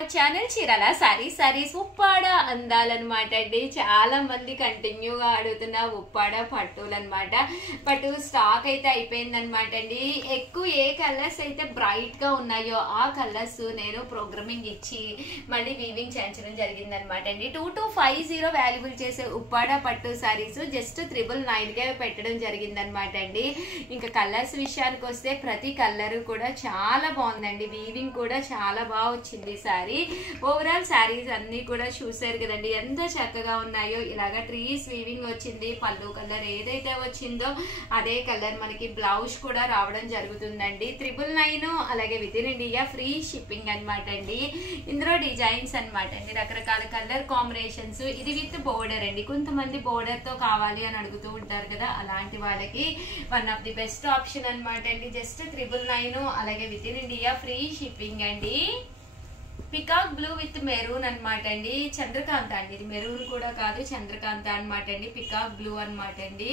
Channel Chirala saris Uppada అందాలన్నమాట అండి. చాలా మంది కంటిన్యూగా అడుగుతున్న ఉప్పాడ పట్టులు అనమాట. పట్టు స్టాక్ అయితే అయిపోయిందనమాట అండి. ఎక్కువ ఏ కలర్స్ అయితే బ్రైట్ గా ఉన్నాయో ఆ కలర్స్ నేను ప్రోగ్రామింగ్ ఇచ్చి మళ్ళీ వీవింగ్ చేయించడం జరిగిందనమాట అండి. 2250 వాల్యుబుల్ చేసే ఉప్పాడ పట్టు సారీస్ జస్ట్ 999కే పెట్టడం జరిగిందనమాట అండి. ఇంకా కలర్స్ విషయానికి వస్తే ప్రతి కలర్ కూడా చాలా బాగుందండి. వీవింగ్ కూడా చాలా బాగా వచ్చింది సారీ. ఓవరాల్ సారీస్ అన్ని కూడా చూసారు కదండి ఎంత చక్కగా ఉన్నాయో. ఇలాగా ట్రీస్ వీవింగ్ వచ్చింది. పళ్ళు కలర్ ఏదైతే వచ్చిందో అదే కలర్ మనకి బ్లౌజ్ కూడా రావడం జరుగుతుందండి. 999 అలాగే within India free shipping అనమాట అండి. ఇందులో డిజైన్స్ అనమాట అండి, రకరకాల కలర్ కాంబినేషన్స్. ఇది విత్ బోర్డర్ అండి. కొంతమంది బోర్డర్ తో కావాలి అని అడుగుతూ ఉంటారు కదా, అలాంటి వాళ్ళకి one of the best option అనమాట అండి. జస్ట్ 999 అలాగే within India free shipping అండి. పికాక్ బ్లూ విత్ మెరూన్ అనమాట అండి. చంద్రకాంత అండి, ఇది మెరూన్ కూడా కాదు, చంద్రకాంత అనమాట అండి. పికాక్ బ్లూ అనమాట అండి.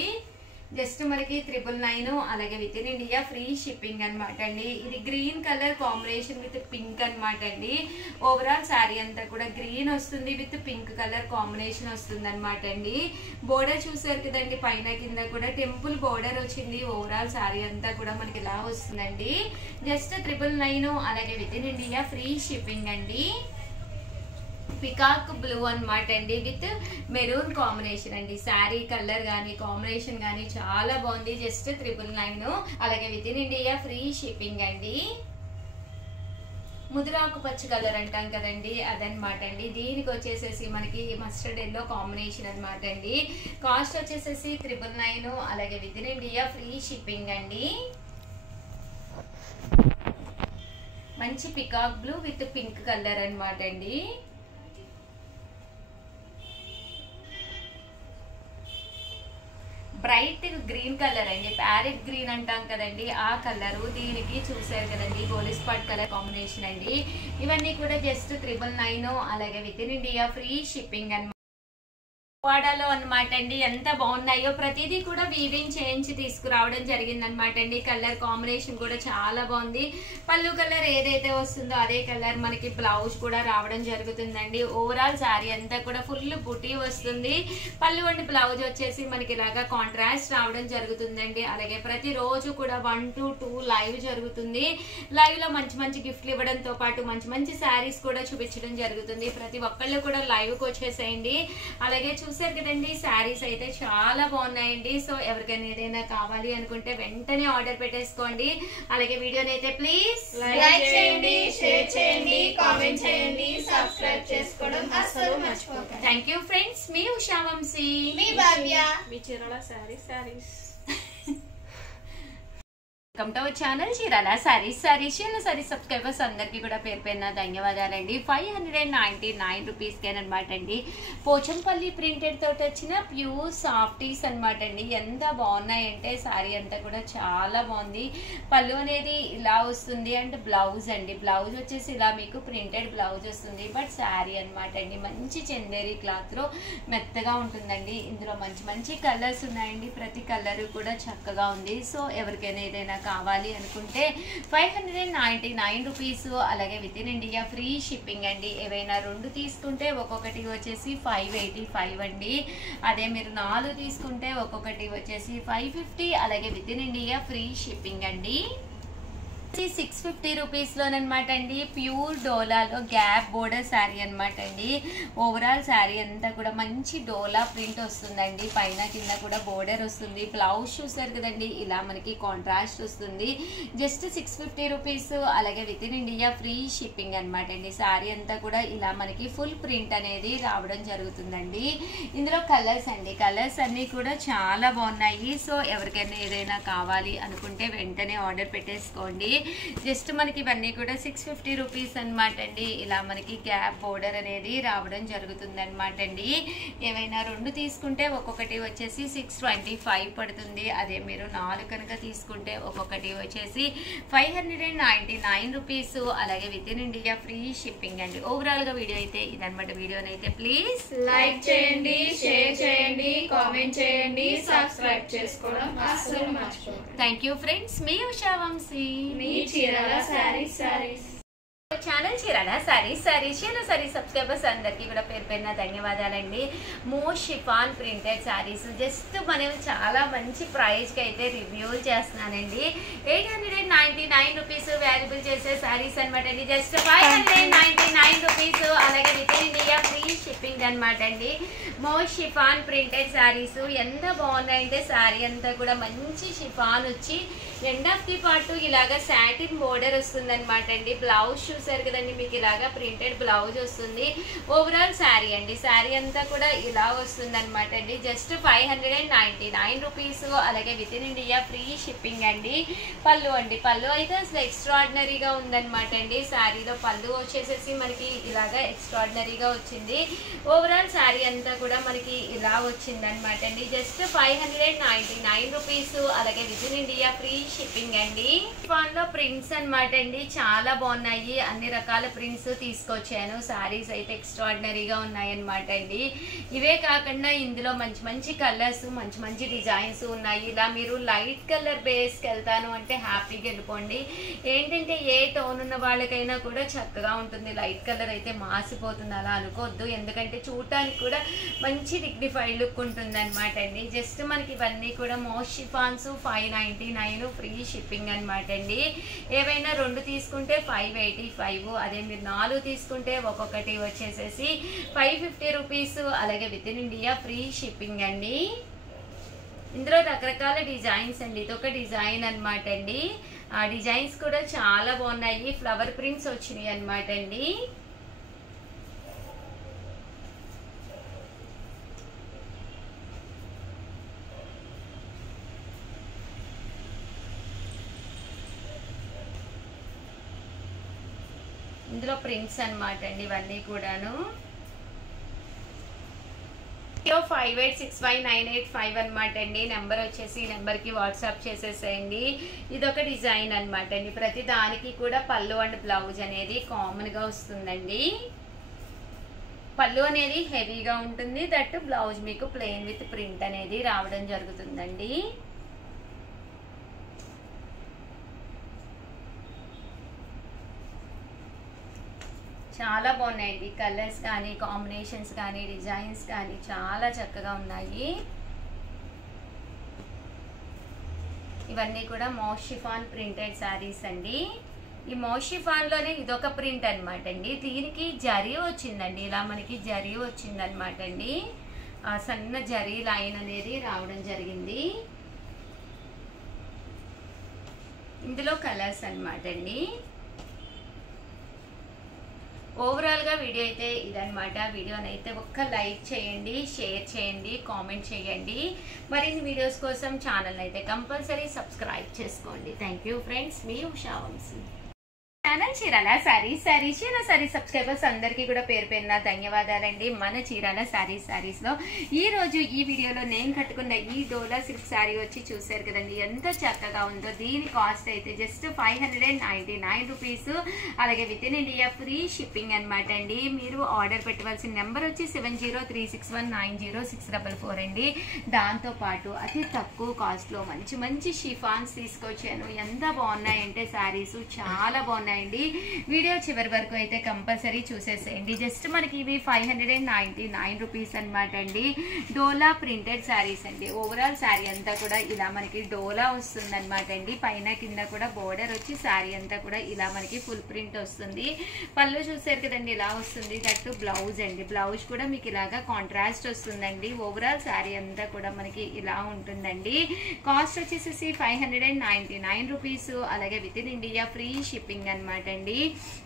జస్ట్ మనకి 999 అలాగే within India free shipping అనమాట అండి. ఇది green colour combination with pink అనమాట అండి. ఓవరాల్ శారీ అంతా కూడా గ్రీన్ వస్తుంది విత్ పింక్ కలర్ కాంబినేషన్ వస్తుంది అనమాట అండి. బోర్డర్ చూసారు కదండి, పైన కింద కూడా టెంపుల్ బోర్డర్ వచ్చింది. ఓవరాల్ శారీ అంతా కూడా మనకి ఇలా వస్తుందండి. జస్ట్ 999 అలాగే within India free shipping అండి. పికాక్ బ్లూ అనమాట అండి విత్ మెరూన్ కాంబినేషన్ అండి. శారీ కలర్ గానీ కాంబినేషన్ గానీ చాలా బాగుంది. జస్ట్ 999 అలాగే within India free shipping అండి. ముదురాకు పచ్చ కలర్ అంటాం కదండి, అదనమాట అండి. దీనికి వచ్చేసేసి మనకి మస్టర్డ్ ఎల్లో కాంబినేషన్ అనమాట అండి. కాస్ట్ వచ్చేసేసి 999 అలాగే within India free shipping అండి. మంచి peacock blue with pink colour అనమాట అండి. బ్రైట్ గ్రీన్ కలర్ అండి, ప్యారెట్ గ్రీన్ అంటాం కదండి, ఆ కలరు. దీనికి చూసారు కదండి గోల్డ్ స్పాట్ కలర్ కాంబినేషన్ అండి. ఇవన్నీ కూడా జస్ట్ 999 అలాగే within India free shipping అనమాట. వాడాలో అనమాట అండి. ఎంత బాగున్నాయో ప్రతిదీ కూడా వీవింగ్ చేయించి తీసుకురావడం జరిగిందనమాట అండి. కలర్ కాంబినేషన్ కూడా చాలా బాగుంది. పళ్ళు కలర్ ఏదైతే వస్తుందో అదే కలర్ మనకి బ్లౌజ్ కూడా రావడం జరుగుతుందండి. ఓవరాల్ శారీ అంతా కూడా ఫుల్ బుటీ వస్తుంది. పళ్ళు అండ్ బ్లౌజ్ వచ్చేసి మనకి ఇలాగా కాంట్రాస్ట్ రావడం జరుగుతుందండి. అలాగే ప్రతి రోజు కూడా 1 to 2 లైవ్ జరుగుతుంది. లైవ్ లో మంచి మంచి గిఫ్ట్లు ఇవ్వడంతో పాటు మంచి మంచి శారీస్ కూడా చూపించడం జరుగుతుంది. ప్రతి ఒక్కళ్ళు కూడా లైవ్ కి వచ్చేసేయండి. అలాగే చూసారు కదండి శారీస్ అయితే చాలా బాగున్నాయండి. సో ఎవరికైనా ఏదైనా కావాలి అనుకుంటే వెంటనే ఆర్డర్ పెట్టేసుకోండి. అలాగే వీడియోని అయితే ప్లీజ్ లైక్ చేయండి, షేర్ చేయండి, కామెంట్ చేయండి, సబ్స్క్రైబ్ చేసుకోవడం అస్సలు మర్చిపోకండి. Thank you friends. మీ ఉషా వంశీ, మీ భవ్య, మీ Chirala Sarees. Welcome to our channel Chirala Sarees subscribers అందరికీ కూడా పేరు పేరున ధన్యవాదాలండి. 599 రూపీస్కేనమాట అండి. పోచంపల్లి ప్రింటెడ్ తోటి వచ్చిన ప్యూర్ సాఫ్టీస్ అనమాట అండి. ఎంత బాగున్నాయంటే శారీ అంతా కూడా చాలా బాగుంది. పళ్ళు అనేది ఇలా వస్తుంది అండ్ బ్లౌజ్ అండి, బ్లౌజ్ వచ్చేసి ఇలా మీకు ప్రింటెడ్ బ్లౌజ్ వస్తుంది. బట్ శారీ అనమాట అండి మంచి చందేరి క్లాత్ లో మెత్తగా ఉంటుందండి. ఇందులో మంచి మంచి కలర్స్ ఉన్నాయండి. ప్రతి కలర్ కూడా చక్కగా ఉంది. సో ఎవరికైనా ఏదైనా కావాలి అనుకుంటే 599 రూపీస్ అలాగే within India free shipping అండి. ఏవైనా 2 తీసుకుంటే ఒక్కొక్కటి వచ్చేసి 585 అండి. అదే మీరు 4 తీసుకుంటే ఒక్కొక్కటి వచ్చేసి 550 అలాగే within India free shipping అండి. 650 రూపీస్ లోనమాట అండి. ప్యూర్ డోలాలో గ్యాప్ బోర్డర్ శారీ అనమాట అండి. ఓవరాల్ శారీ అంతా కూడా మంచి డోలా ప్రింట్ వస్తుందండి. పైన కింద కూడా బోర్డర్ వస్తుంది. బ్లౌజ్ చూసారు కదండి ఇలా మనకి కాంట్రాస్ట్ వస్తుంది. జస్ట్ 650 రూపీస్ అలాగే within India free shipping అనమాట అండి. శారీ అంతా కూడా ఇలా మనకి ఫుల్ ప్రింట్ అనేది రావడం జరుగుతుందండి. ఇందులో కలర్స్ అండి, కలర్స్ అన్ని కూడా చాలా బాగున్నాయి. సో ఎవరికైనా ఏదైనా కావాలి అనుకుంటే వెంటనే ఆర్డర్ పెట్టేసుకోండి. జస్ట్ మనకి ఇవన్నీ కూడా 650 రూపీస్ అనమాట అండి. ఇలా మనకి గ్యాప్ బోర్డర్ అనేది రావడం జరుగుతుంది అనమాట అండి. ఏమైనా 2 తీసుకుంటే ఒక్కొక్కటి వచ్చేసి 625 పడుతుంది. అదే మీరు 4 కనుక తీసుకుంటే ఒక్కొక్కటి వచ్చేసి 599 రూపీస్ అలాగే within India free shipping అండి. ఓవరాల్ గా వీడియో అయితే ఇదనమాట. వీడియోని అయితే ప్లీజ్ లైక్ చేయండి, షేర్ చేయండి, కామెంట్ చేయండి, సబ్స్క్రైబ్ చేసుకోవడం అస్సలు మర్చిపోకండి. Thank you friends. మీ ఉషా వంశీ, మీ చీరాల సారీస్. ఛానల్ చీరాల సారీస్ సబ్స్క్రైబర్స్ అందరికీ కూడా పేరు పేరున ధన్యవాదాలండి. Most chiffon printed sarees just మనం చాలా మంచి ప్రైస్ కి అయితే రివ్యూ చేస్తున్నానండి. 899 రూపీస్ వాల్యుబుల్ చేసే సారీస్ అనమాట అండి. జస్ట్ 599 రూపీస్, అలాగే within India free shipping అనమాట అండి. మోస్ట్ షిఫాన్ ప్రింటెడ్ సారీస్ ఎంత బాగున్నాయంటే సారీ అంతా కూడా మంచి షిఫాన్ వచ్చి ఎండ్ ఆఫ్ ది పార్ట్ ఇలాగా సాటిన్ బోర్డర్ వస్తుంది అనమాట అండి. బ్లౌజ్ చూసారు కదండి, మీకు ఇలాగా ప్రింటెడ్ బ్లౌజ్ వస్తుంది. ఓవరాల్ శారీ అండి, శారీ అంతా కూడా ఇలా వస్తుంది అనమాట అండి. జస్ట్ 599 రూపీస్, అలాగే within India free shipping అండి. పళ్ళు అండి, పళ్ళు అయితే అసలు ఎక్స్ట్రాడినరీగా ఉందన్నమాట అండి. శారీలో పళ్ళు వచ్చేసేసి మనకి ఇలాగా ఎక్స్ట్రాడినరీగా వచ్చింది. ఓవరాల్ శారీ అంతా కూడా మనకి ఇలా వచ్చింది అనమాట అండి. జస్ట్ 599 రూపీస్, అలాగే within India free shipping అండి. లో ప్రింట్స్ అనమాట అండి, చాలా బాగున్నాయి. అన్ని రకాల ప్రింట్స్ తీసుకొచ్చాను. సారీస్ అయితే ఎక్స్ట్రాడినరీగా ఉన్నాయి అనమాట అండి. ఇవే కాకుండా ఇందులో మంచి మంచి కలర్స్, మంచి మంచి డిజైన్స్ ఉన్నాయి. ఇలా మీరు లైట్ కలర్ బేస్కి వెళ్తాను అంటే హ్యాపీగా వెళ్ళిపోండి. ఏంటంటే ఏ టోన్ ఉన్న వాళ్ళకైనా కూడా చక్కగా ఉంటుంది. లైట్ కలర్ అయితే మాసిపోతుంది అలా అనుకోవద్దు, ఎందుకంటే చూడటానికి కూడా మంచి డిగ్నిఫైడ్ లుక్ ఉంటుంది అనమాట అండి. జస్ట్ మనకి ఇవన్నీ కూడా మోస్ట్ షిఫాన్స్ 599 ఫ్రీ షిప్పింగ్ అనమాట అండి. ఏవైనా 2 తీసుకుంటే 585, అదే మీరు 4 తీసుకుంటే ఒక్కొక్కటి వచ్చేసేసి 550 రూపీస్, అలాగే within India free shipping అండి. ఇందులో రకరకాల డిజైన్స్ అండి. ఇదొక డిజైన్ అనమాట అండి. ఆ డిజైన్స్ కూడా చాలా బాగున్నాయి. ఫ్లవర్ ప్రింట్స్ వచ్చినాయి అనమాట అండి. ఇందులో ప్రింట్స్ అనమాట అండి ఇవన్నీ కూడాను. 586598 అనమాట అండి నెంబర్ వచ్చేసి. ఈ నెంబర్కి వాట్సాప్ చేసేసేయండి. ఇదొక డిజైన్ అనమాట అండి. ప్రతి దానికి కూడా పళ్ళు అండ్ బ్లౌజ్ అనేది కామన్గా వస్తుందండి. పళ్ళు అనేది హెవీగా ఉంటుంది, దట్ బ్లౌజ్ మీకు ప్లెయిన్ విత్ ప్రింట్ అనేది రావడం జరుగుతుందండి. చాలా బాగున్నాయండి. కలర్స్ కానీ, కాంబినేషన్స్ కానీ, డిజైన్స్ కానీ చాలా చక్కగా ఉన్నాయి. ఇవన్నీ కూడా మోస్ట్ షిఫాన్ ప్రింటెడ్ శారీస్ అండి. ఈ మోస్ట్ షిఫాన్లోనే ఇదొక ప్రింట్ అనమాట అండి. దీనికి జరీ వచ్చిందండి, ఇలా మనకి జరీ వచ్చిందనమాట అండి. ఆ సన్న జరీ లైన్ అనేది రావడం జరిగింది. ఇందులో కలర్స్ అనమాట అండి. ఓవరాల్ గా వీడియో అయితే ఇదనమాట. వీడియోని అయితే ఒక్క లైక్ చేయండి, షేర్ చేయండి, కామెంట్ చేయండి. మరిన్ని వీడియోస్ కోసం ఛానల్ అయితే కంపల్సరీ సబ్స్క్రైబ్ చేసుకోండి. థ్యాంక్ యూ ఫ్రెండ్స్, మీ ఉషా వంశీ. ఛానల్ చీరాల సారీ సబ్స్క్రైబర్స్ అందరికీ కూడా పేరు పేరున ధన్యవాదాలండి. మన చీరాల సారీస్ లో ఈ రోజు ఈ వీడియోలో నేను కట్టుకున్న ఈ డోలా సిల్క్ శారీ వచ్చి చూసారు కదండి, ఎంత చక్కగా ఉందో. దీని కాస్ట్ అయితే జస్ట్ 599 రూపీస్, అలాగే within India free shipping అనమాట అండి. మీరు ఆర్డర్ పెట్టవలసిన నెంబర్ వచ్చి 7036190644 అండి. దాంతో పాటు అతి తక్కువ కాస్ట్ లో మంచి మంచి షిఫాన్స్ తీసుకొచ్చాను. ఎంత బాగున్నాయంటే శారీస్ చాలా బాగున్నాయి. వీడియో చివరి వరకు అయితే కంపల్సరీ చూసేసేయండి. జస్ట్ మనకి ఇవి 599 రూపీస్ అనమాట అండి. డోలా ప్రింటెడ్ శారీస్ అండి. ఓవరాల్ శారీ అంతా కూడా ఇలా మనకి డోలా వస్తుంది అనమాట అండి. పైన కింద కూడా బోర్డర్ వచ్చి శారీ అంతా కూడా ఇలా మనకి ఫుల్ ప్రింట్ వస్తుంది. పళ్ళు చూసారు కదండి, ఇలా వస్తుంది. దట్టు బ్లౌజ్ అండి. బ్లౌజ్ కూడా మీకు ఇలాగా కాంట్రాస్ట్ వస్తుందండి. ఓవరాల్ శారీ అంతా కూడా మనకి ఇలా ఉంటుందండి. కాస్ట్ వచ్చేసి 599 రూపీస్, అలాగే within India free shipping అనమాట అండి.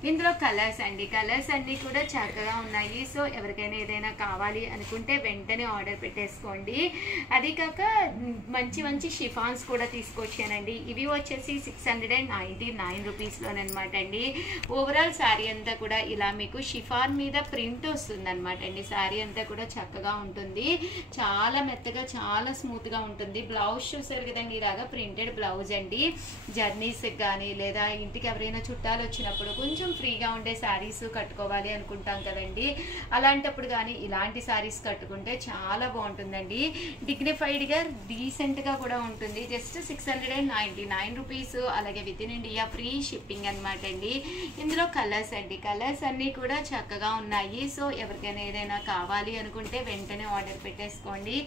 ఇందులో కలర్స్ అండి, కలర్స్ అన్ని కూడా చక్కగా ఉన్నాయి. సో ఎవరికైనా ఏదైనా కావాలి అనుకుంటే వెంటనే ఆర్డర్ పెట్టేసుకోండి. అది కాక మంచి మంచి షిఫాన్స్ కూడా తీసుకొచ్చానండి. ఇవి వచ్చేసి 699 రూపీస్లోనమాట అండి. ఓవరాల్ శారీ అంతా కూడా ఇలా మీకు షిఫాన్ మీద ప్రింట్ వస్తుంది అనమాట అండి. శారీ అంతా కూడా చక్కగా ఉంటుంది, చాలా మెత్తగా చాలా స్మూత్ గా ఉంటుంది. బ్లౌజ్ చూసారు కదండి, ఇలాగా ప్రింటెడ్ బ్లౌజ్ అండి. జర్నీస్ కానీ లేదా ఇంటికి ఎవరైనా చుట్టాలు ఫంక్షనాలు వచ్చినప్పుడు కొంచెం ఫ్రీగా ఉండే శారీస్ కట్టుకోవాలి అనుకుంటాం కదండి. అలాంటప్పుడు కానీ ఇలాంటి శారీస్ కట్టుకుంటే చాలా బాగుంటుందండి. డిగ్నిఫైడ్గా డీసెంట్గా కూడా ఉంటుంది. Just 699 rupees. అలాగే within India free shipping అనమాట అండి. ఇందులో కలర్స్ అండి, కలర్స్ అన్నీ కూడా చక్కగా ఉన్నాయి. సో ఎవరికైనా ఏదైనా కావాలి అనుకుంటే వెంటనే ఆర్డర్ పెట్టేసుకోండి.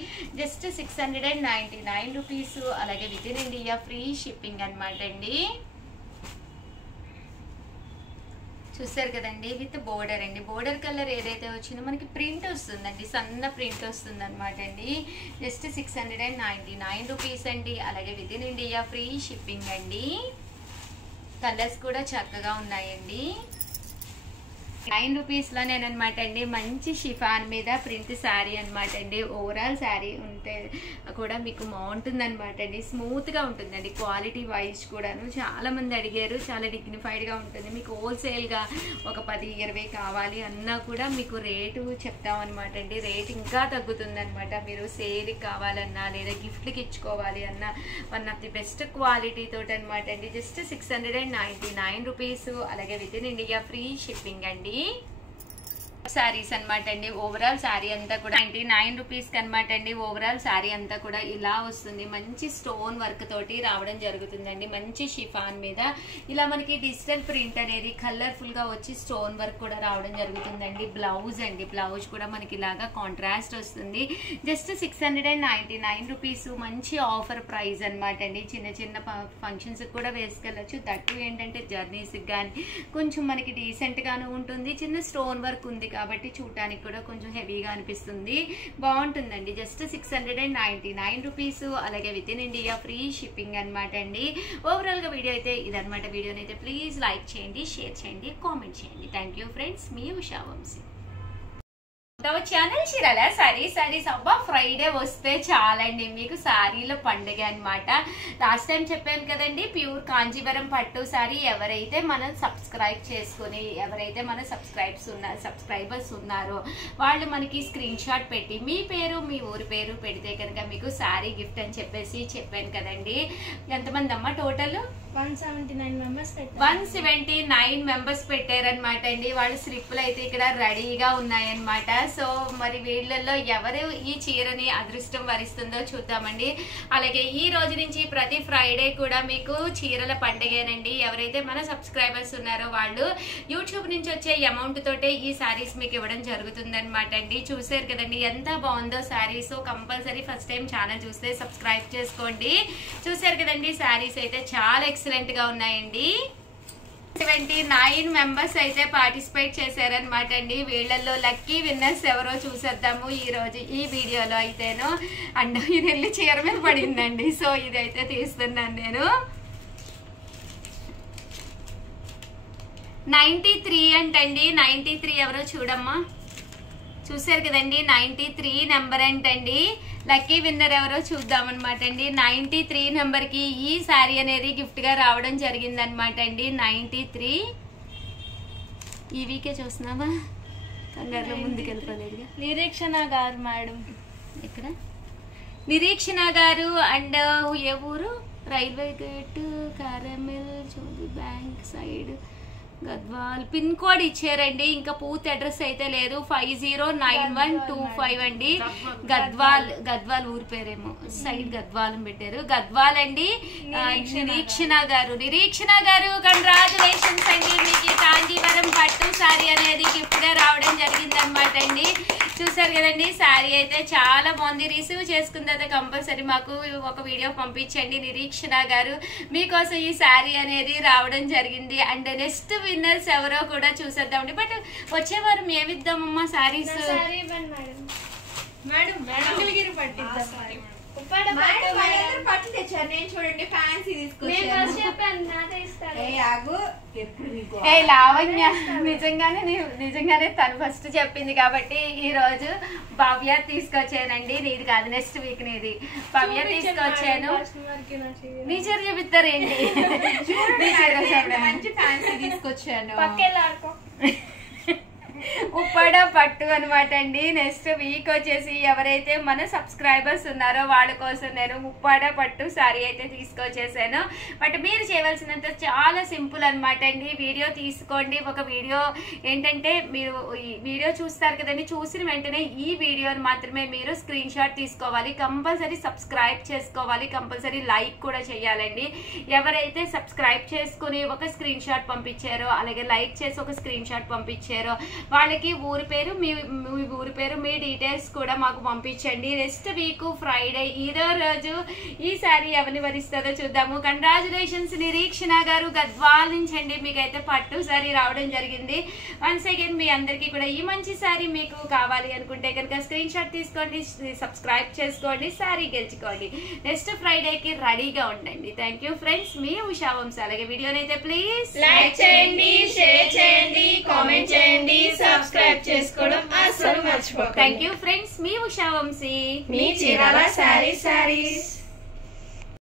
Just 699 rupees. అలాగే within India free shipping అనమాట అండి. చూసారు కదండి, విత్ బోర్డర్ అండి. బోర్డర్ కలర్ ఏదైతే వచ్చిందో మనకి ప్రింట్ వస్తుందండి, సన్న ప్రింట్ వస్తుంది అనమాట అండి. జస్ట్ 699 రూపీస్ అండి. అలాగే within India free shipping అండి. కలర్స్ కూడా చక్కగా ఉన్నాయండి. 9 రూపీస్లోనేనమాట అండి. మంచి షిఫాన్ మీద ప్రింట్ శారీ అనమాట అండి. ఓవరాల్ శారీ ఉంటే కూడా మీకు బాగుంటుంది అనమాట అండి. స్మూత్గా ఉంటుందండి. క్వాలిటీ వైజ్ కూడాను చాలా మంది అడిగారు. చాలా డిగ్నిఫైడ్గా ఉంటుంది. మీకు హోల్సేల్గా ఒక 10-20 కావాలి అన్నా కూడా మీకు రేటు చెప్తామన్నమాట అండి. రేట్ ఇంకా తగ్గుతుందనమాట. మీరు సేల్కి కావాలన్నా లేదా గిఫ్ట్కి ఇచ్చుకోవాలి అన్నా one of the best quality తోటి అనమాట అండి. Just 699 rupees. అలాగే within India free shipping అండి. శారీస్ అనమాట అండి. ఓవరాల్ శారీ అంతా కూడా 99 రూపీస్కి అనమాట అండి. ఓవరాల్ శారీ అంతా కూడా ఇలా వస్తుంది. మంచి స్టోన్ వర్క్ తోటి రావడం జరుగుతుందండి. మంచి షిఫాన్ మీద ఇలా మనకి డిజిటల్ ప్రింట్ అనేది కలర్ఫుల్ గా వచ్చి స్టోన్ వర్క్ కూడా రావడం జరుగుతుందండి. బ్లౌజ్ అండి, బ్లౌజ్ కూడా మనకి ఇలాగా కాంట్రాస్ట్ వస్తుంది. Just 699 rupees. మంచి ఆఫర్ ప్రైస్ అనమాట అండి. చిన్న చిన్న ఫంక్షన్స్ కూడా వేసుకెళ్ళచ్చు. దట్టు ఏంటంటే జర్నీస్కి కానీ కొంచెం మనకి డీసెంట్ గాను ఉంటుంది. చిన్న స్టోన్ వర్క్ ఉంది కాబట్టి చూడటానికి కూడా కొంచెం హెవీగా అనిపిస్తుంది. బాగుంటుందండి. Just 699 rupees. అలాగే within India free shipping అనమాట అండి. ఓవరాల్ గా వీడియో అయితే ఇదనమాట. వీడియోని అయితే ప్లీజ్ లైక్ చేయండి, షేర్ చేయండి, కామెంట్ చేయండి. Thank you friends. మీ ఉషా వంశీ. ఛానల్ చీరాల సారీస్ అబ్బా ఫ్రైడే వస్తే చాలండి మీకు శారీల పండుగ అనమాట. లాస్ట్ టైం చెప్పాను కదండి, ప్యూర్ కాంజీవరం పట్టు శారీ ఎవరైతే మనం సబ్స్క్రైబ్ చేసుకుని ఎవరైతే మన సబ్స్క్రైబర్స్ ఉన్నారో వాళ్ళు మనకి స్క్రీన్ షాట్ పెట్టి మీ పేరు మీ ఊరి పేరు పెడితే కనుక మీకు శారీ గిఫ్ట్ అని చెప్పేసి చెప్పాను కదండి. ఎంతమంది అమ్మ టోటల్? 179 మెంబర్స్ 179 మెంబర్స్ పెట్టారనమాట అండి. వాళ్ళ స్లిప్పులు అయితే ఇక్కడ రెడీగా ఉన్నాయన్నమాట. సో మరి వీళ్ళల్లో ఎవరు ఈ చీరని అదృష్టం వరిస్తుందో చూద్దామండి. అలాగే ఈ రోజు నుంచి ప్రతి ఫ్రైడే కూడా మీకు చీరల పండుగేనండి. ఎవరైతే మన సబ్స్క్రైబర్స్ ఉన్నారో వాళ్ళు యూట్యూబ్ నుంచి వచ్చే అమౌంట్ తోటే ఈ శారీస్ మీకు ఇవ్వడం జరుగుతుంది అనమాట అండి. చూసారు కదండి ఎంత బాగుందో sari. So compulsory first time channel చూస్తే సబ్స్క్రైబ్ చేసుకోండి. చూసారు కదండి శారీస్ అయితే చాలా ఎక్సలెంట్ గా ఉన్నాయండి. 79 మెంబర్స్ అయితే పార్టిసిపేట్ చేశారనమాట అండి. వీళ్ళల్లో లక్కీ విన్నర్స్ ఎవరో చూసేద్దాము ఈ రోజు ఈ వీడియోలో అయితేను. అండ్ ఇది వెళ్ళి చీర మీద పడిందండి. సో ఇదైతే తీస్తున్నాను నేను. 93 అంటండి. 93 ఎవరో చూడమ్మా. చూసారు కదండి 93 నెంబర్ అంటండి. లక్కీ విన్నర్ ఎవరో చూద్దాం అనమాట అండి. 93 నెంబర్ కి ఈ శారీ అనేది గిఫ్ట్ గా రావడం జరిగింది అనమాట అండి. 93 ఈ వీకే చూస్తున్నావా? కంగారులో ముందుకు వెళ్ళిపోలేదు. నిరీక్షణ గారు మేడం. ఇక్కడ నిరీక్షణ గారు. అండ్ ఏ ఊరు? రైల్వే గేట్, కారమెల్, చోది bank side, Gadwal. Pin code ఇచ్చారండి. ఇంకా పూర్తి అడ్రస్ అయితే లేదు. 509125 అండి. గద్వాల్ ఊరి పేరేమో. సైడ్ గద్వాల్ పెట్టారు. గద్వాల్ అండి. నిరీక్షణ గారు కంగ్రాచులేషన్స్ అండి. మీకు కాంజీవరం పట్టు శారీ అనేది గిఫ్ట్ గా రావడం జరిగింది అనమాట అండి. చూసారు కదండి శారీ అయితే చాలా బాగుంది. రిసీవ్ చేసుకున్న తర్వాత కంపల్సరీ మాకు ఒక వీడియో పంపించండి నిరీక్షణ గారు. మీకోసం ఈ శారీ అనేది రావడం జరిగింది. అండ్ నెక్స్ట్ విన్నర్స్ ఎవరో కూడా చూసేద్దామండి. బట్ వచ్చే వారం ఏమిద్దామమ్మా శారీస్? పట్టు తెచ్చారు. నేను చూడండి ఫ్యాన్సీ లావణ్య నిజంగానే తను ఫస్ట్ చెప్పింది కాబట్టి ఈ రోజు భవ్య తీసుకొచ్చానండి. నీది కాదు, నెక్స్ట్ వీక్ నీది. భవ్య తీసుకొచ్చాను. నీ చీర చూపిస్తారేంటి? మంచి ఫ్యాన్సీ తీసుకొచ్చాను. పక్కెళ్ళాడుకో. ఉప్పాడ ఉప్పాడ పట్టు అనమాట అండి. నెక్స్ట్ వీక్ వచ్చేసి ఎవరైతే మన సబ్స్క్రైబర్స్ ఉన్నారో వాళ్ళ కోసం నేను ఉప్పాడ పట్టు సారీ అయితే తీసుకొచ్చేసాను. బట్ మీరు చేయవలసినంత చాలా సింపుల్ అనమాట అండి. వీడియో తీసుకోండి. ఒక వీడియో ఏంటంటే మీరు ఈ వీడియో చూస్తారు కదండి, చూసిన వెంటనే ఈ వీడియోని మాత్రమే మీరు స్క్రీన్ షాట్ తీసుకోవాలి. కంపల్సరీ సబ్స్క్రైబ్ చేసుకోవాలి, కంపల్సరీ లైక్ కూడా చేయాలండి. ఎవరైతే సబ్స్క్రైబ్ చేసుకుని ఒక స్క్రీన్ షాట్ పంపించారో, అలాగే లైక్ చేసి ఒక స్క్రీన్ షాట్ పంపించారో వాళ్ళకి ఊరి పేరు, మీ ఊరి పేరు, మీ డీటెయిల్స్ కూడా మాకు పంపించండి. నెక్స్ట్ వీక్ ఫ్రైడే ఇదో రోజు ఈ సారీ ఎవరిని వరిస్తుందో చూద్దాము. కంగ్రాచులేషన్స్ నిరీక్షణ గారు, గద్వాల్ నుంచి అండి. మీకైతే పట్టు సారీ రావడం జరిగింది. వన్స్ అగైన్ మీ అందరికీ కూడా ఈ మంచి సారీ మీకు కావాలి అనుకుంటే కనుక స్క్రీన్ షాట్ తీసుకోండి, సబ్స్క్రైబ్ చేసుకోండి, సారీ గెలుచుకోండి. నెక్స్ట్ ఫ్రైడేకి రెడీగా ఉండండి. థ్యాంక్ యూ ఫ్రెండ్స్, మీ ఉషా వంశీ. అలాగే వీడియోనైతే ప్లీజ్ లైక్ చేయండి, షేర్ చేయండి, కామెంట్ చేయండి, సబ్స్క్రైబ్ చేసుకోవడం అస్సలు మర్చిపోకండి. థ్యాంక్ యూ ఫ్రెండ్స్, మీ ఉషా వంశీ, మీ చీరాల శారీస్.